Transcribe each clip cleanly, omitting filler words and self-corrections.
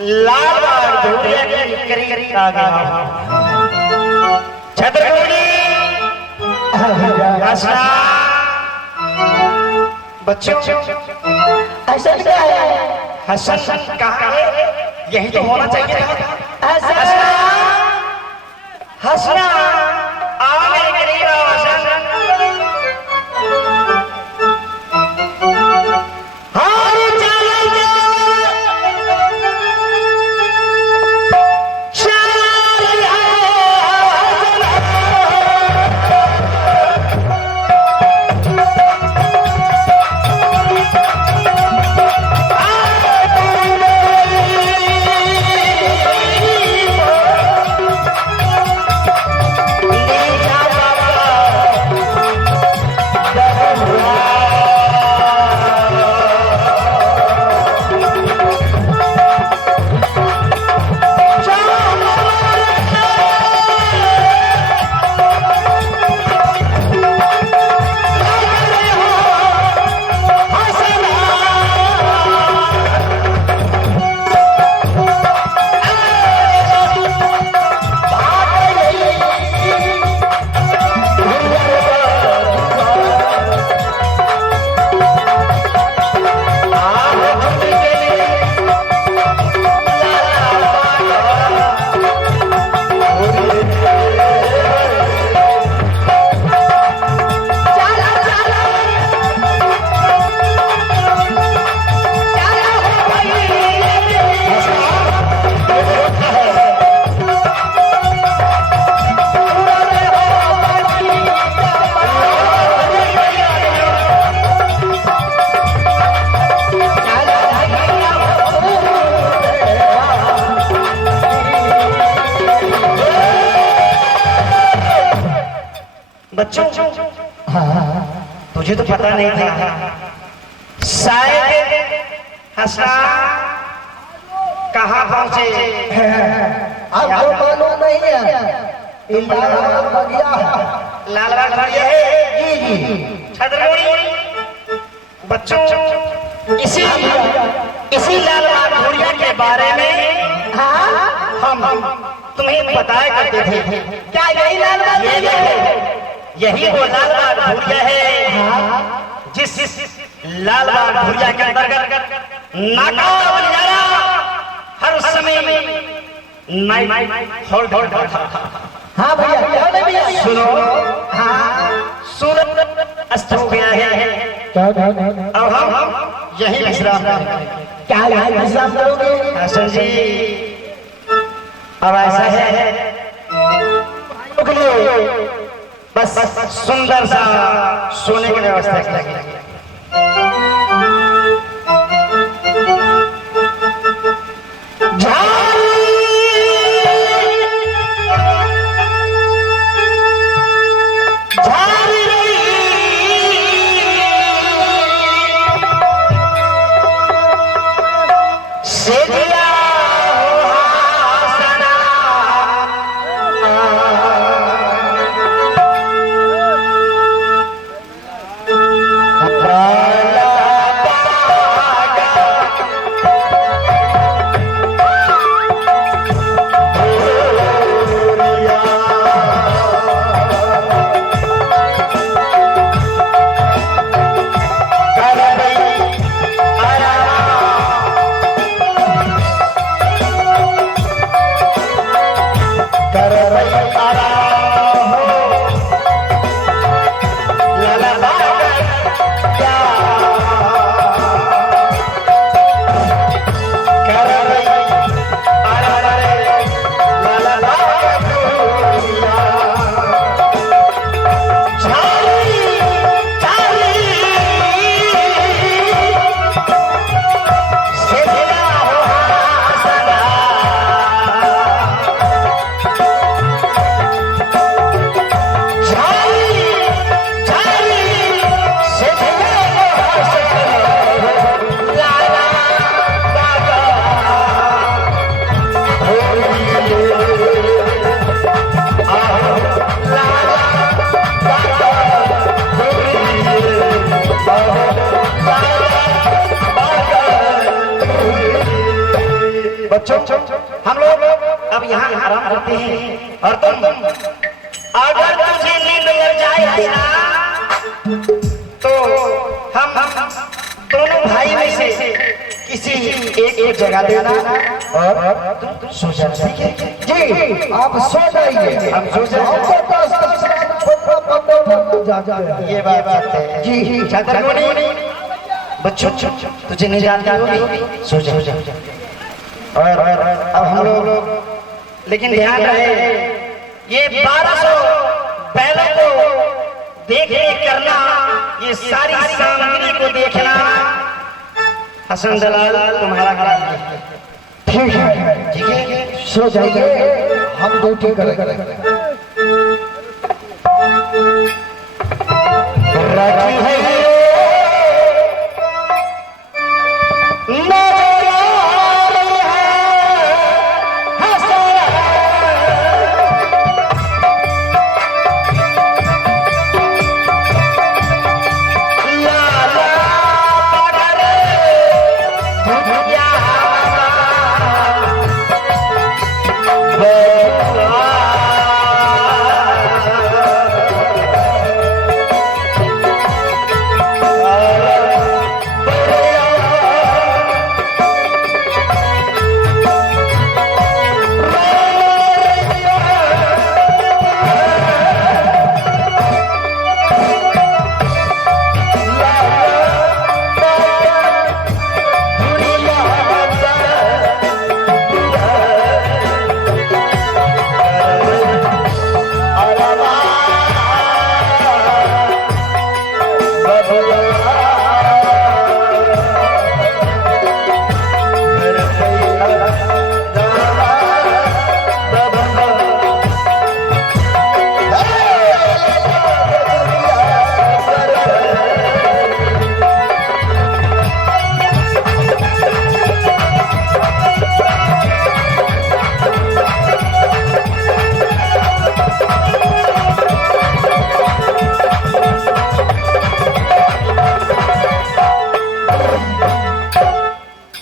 लाल धोरिया के करीब आ गया छत्रपति हसना बच्चों ऐसा क्या है? हसन कहाँ है? यही तो होना चाहिए था। हसना हसना आ मेरे करीब आओ हसन। बच्चों तुझे तो पता नहीं था शायद हसना कहाँ पहुंचे आपको मालूम नहीं है? लालबाग धोरिया है। जी जी छत्रपति बच्चों इसी लालबाग धोरिया के बारे में हम तुम्हें बताया करते थे। क्या यही लालबाग धोरिया है? यही वो लालबाग धोरिया है जिस लालबाग धोरिया के अंतर्गत नाकाब बंजारा हर समय नाइट हॉल्ट हाँ भैया सुनो सूरज अस्त हो गया है। अब हम यही विश्राम क्या यहाँ विश्राम करोगे? हसन जी अब ऐसा है बस सुंदर सा सोने की व्यवस्था की। और तुम अगर तुझे नींद लग जाए ना तो हम दोनों भाई में से किसी एक जगह देना और सो जाएंगे। जी आप सो जाइए, हम सो जाएंगे। ये बात है जी। छतरमुनि बच्चों तुझे नहीं जानती होगी, सो जा। और अब हम लोग लेकिन ध्यान रहे ये 1200 बैलों को देखने करना, ये सारी सामग्री को देखना हसन दलाल तुम्हारा काम है। ठीक है, ठीक है, सो जाइए, हम ड्यूटी करेंगे। राजी है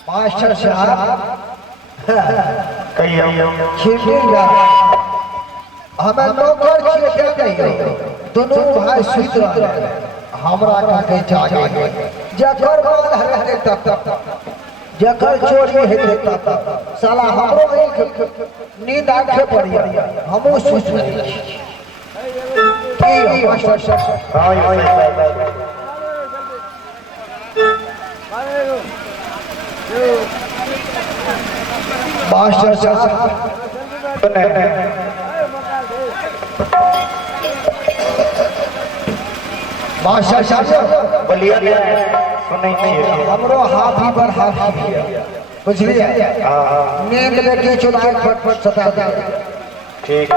मास्टर साहब कहिए हमें नौकर चाहिए, दोनों भाई सुत रहे, हमरा का के चाहिए जकर बाल हरे हरे तक जकर चोरी हेते तक साला हमरो एक नींद आंखे पड़ी हमहु सुत रही की मास्टर साहब। मास्टर साहब मास्टर साहब बोलिए, सुनै छियै हमरो हाफी पर हाफी बुझलिए, नींद में की चुनाव फटफट सता दे। ठीक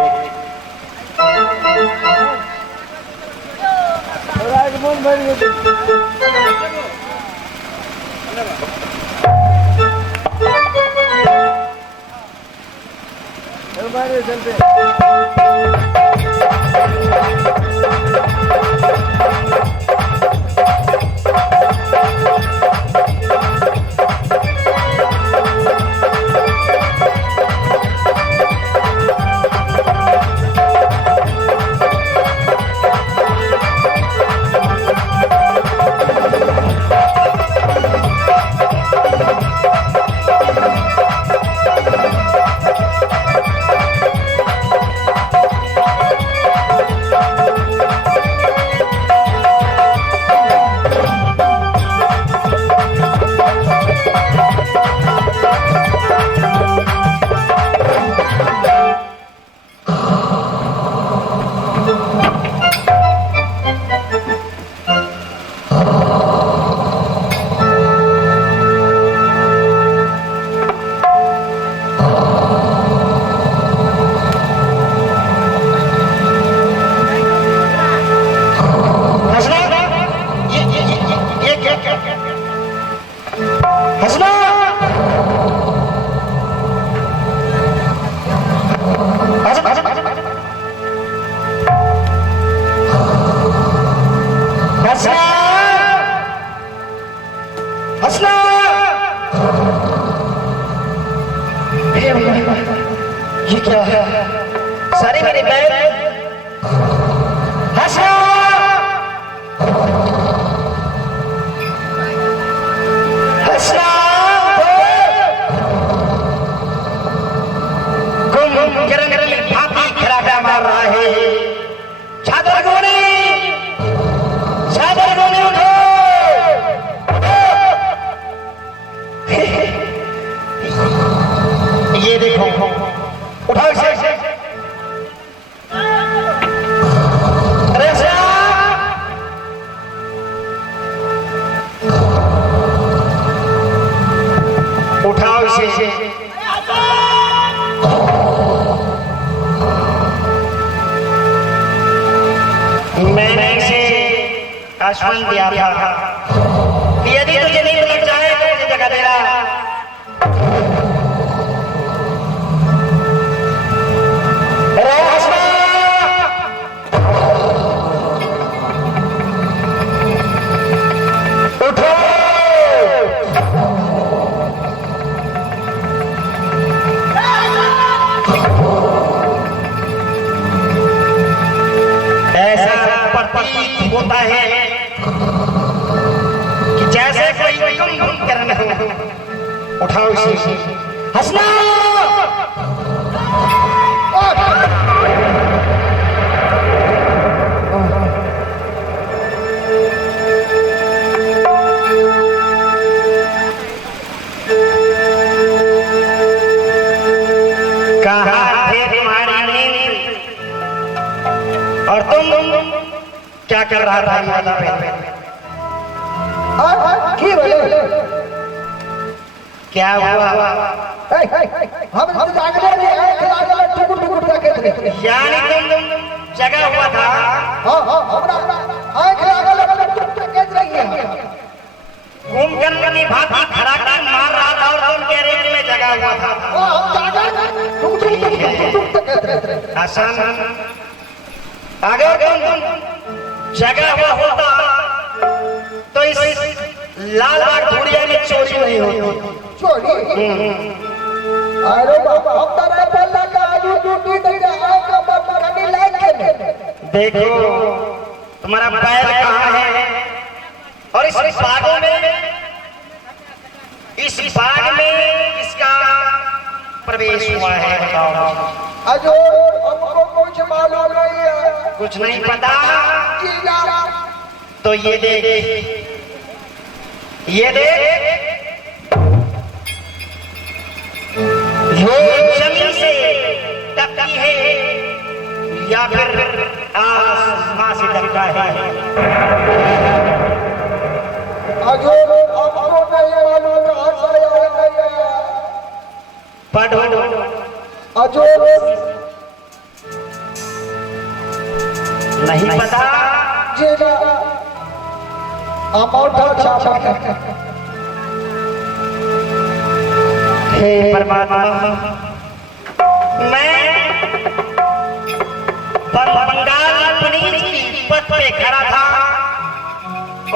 मेरी बहन हंसना हंसना गुम किरण की भांति खराटा मार रहा है। चादर गोनी उठो। ये देखो उठाओ इसे। उठाओ इसे। मैंने इसे आश्वासन दिया था कि यदि तुझे नींद लग जाए तो मुझे जगह देना। होता है कि जैसे कोई गुम करना हो। उठाओ इसे। हंसना कहाँ थे तुम्हारी नींद और तुम क्या कर रहा था? क्या हुआ? यानी तुम जगा हुआ था? घूम करने की भांति खराटा मार रहा था और तुम कह रहे में जगा हुआ था। आसान अगर तुम जगा हुआ होता तो इस लाल बाग धुड़िया में चोरी नहीं होती। चोरी? अरे बाबा हम तो रे पल्ला का आलू टूटी नहीं रहा का बाबा कनी लाके। देखो तुम्हारा पैर कहाँ है और इस बागों में इसका प्रवेश हुआ है? बताओ। अजो हमको कुछ मालूम नहीं है। कुछ नहीं पता? तो ये देख ये जमीन से टपकी है या फिर आसमां से टपका है? अजो हमको नहीं मालूम कहां से आया है। पढ़ो। अजो नहीं पता? जेला अमौठा छापा। हे परमात्मा, मैं बंगाल पनीर की पथ पे खड़ा था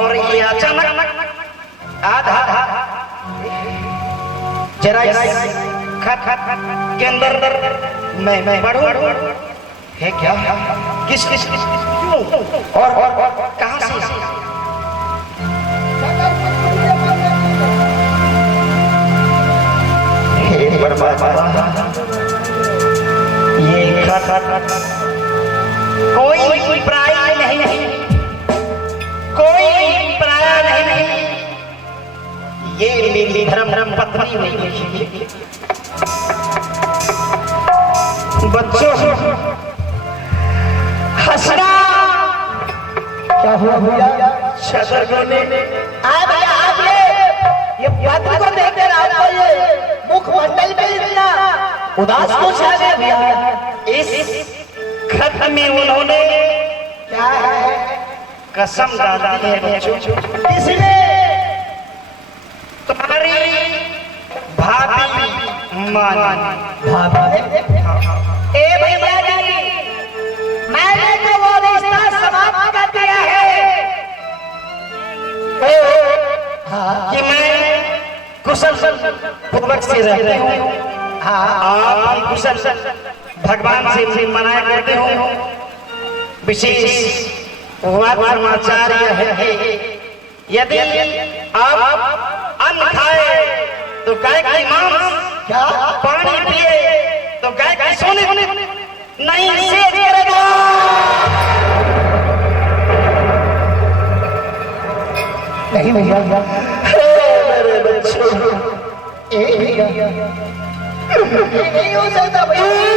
और ये अचानक आधा जरा इस खत के अंदर मैं पढ़ूं है क्या? किस क्यों और कहां से? हे परमात्मा, ये खत कोई पराया नहीं, कोई पराया नहीं, ये मेरी धर्म पत्नी नहीं है। बच्चों हंसना। क्या हुआ भैया? चादर गोनी ये पत्र को देखकर आपको ये मुखमंडल पे इतना उदास क्यों छा गया भैया? इस खत में उन्होंने क्या है? कसम डाली है बच्चों। किसने? तुम्हारी भाभी मानी। भाभी? ए भैया जी, मैंने तो वो रिश्ता समाप्त कर दिया है कि मैं कुशल पूर्वक से रहता हूँ। आप कुशल भगवान से मनाया करते हो। विशेष समाचार यह है, यदि आप अन्न खाए तो गाय की मांस, क्या पानी पिए तो गाय की सोने नहीं सेज करेगा। नहीं भैया, मेरे बच्चों, नहीं हो सकता भैया।